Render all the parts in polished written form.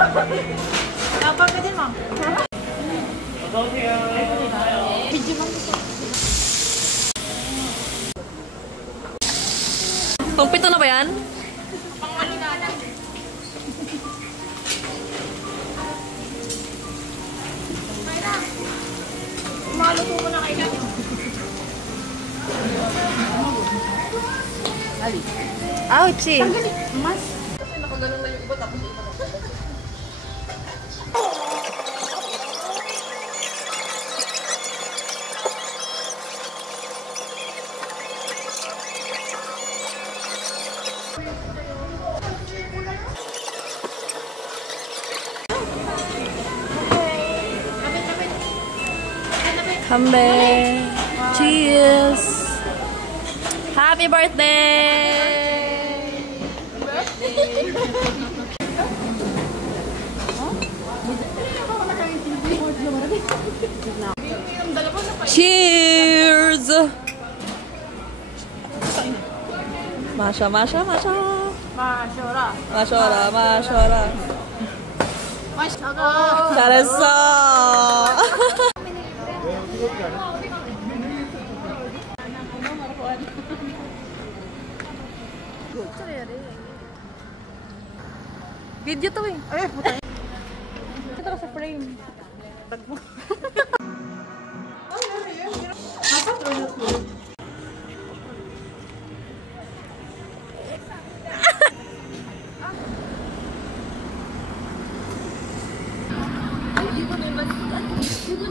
Kapag ka din, ma'am. 어서오세요. Pang-pito na ba yan? Maluto mo na kayo. Ouch! Mas. Kasi nakaganon na yung iba tapos iba na. Kambe! Cheers! Happy birthday! Cheers! Masha, Masha, Masha! Masyora. Mashora, Mashora! Masyora. 잘했어! Video to eh. Ay, puta. Ito ka sa frame.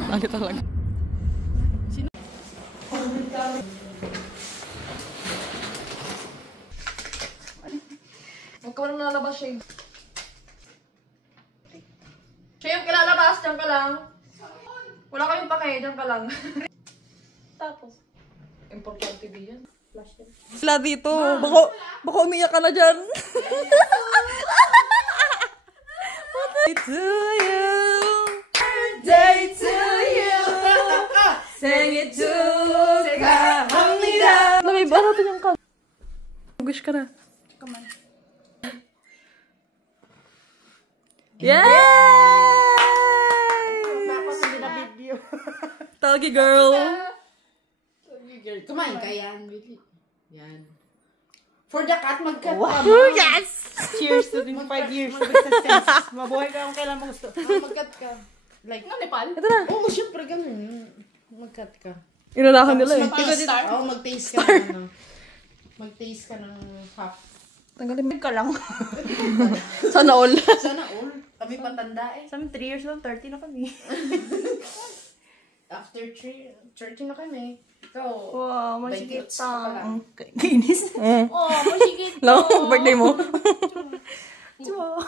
Lagi talaga. Huwag ka walang lalabas, Shane. Shane, kilalabas. Diyan ka lang. Wala kayong pake. Diyan ka lang. Tapos. Importante din yan. Flash yan. Sila dito. Baka umiyak ka na dyan. Birthday to you. Birthday to you. 생일 축하합니다. Lamay ba natin yung kanta? Gush ka na. Come on. Yay! Tapos hindi na video. Tagi girl. Kumain ka yan. Yan. For the cat, mag-cut ka. Oh, yes! Cheers to 5 years. Success. Mabuhay ka kung kailan mo gusto. Mag-cut ka. Like, Nepal? Ito na. Oo, syempre ganun. Mag-cut ka. Inunahan nila eh. Mag-taste ka ng ano. Mag-taste ka ng half. Tanggalin ka lang. Sana all. Sana all. Kami patanda eh. Sa 3 years lang, 30 na kami. After 30 na kami. Ikaw. Wow, masigit masigit pa lang. Kainis. Oh, masigit No, birthday mo. Chuo.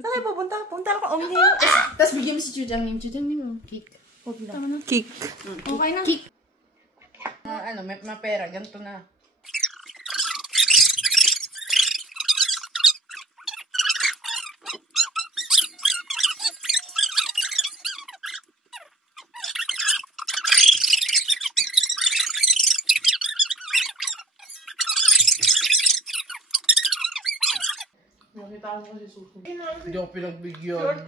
Saan kayo pupunta? Punta ako Omni. Tapos bigyan mo si Jujang name. Jujang name mo. Cake. Tama na. Kick. Okay na. Cake. Ano, may pera. Ganito na. Nakita ko kasi susunod. Hindi ako pinagbigyan.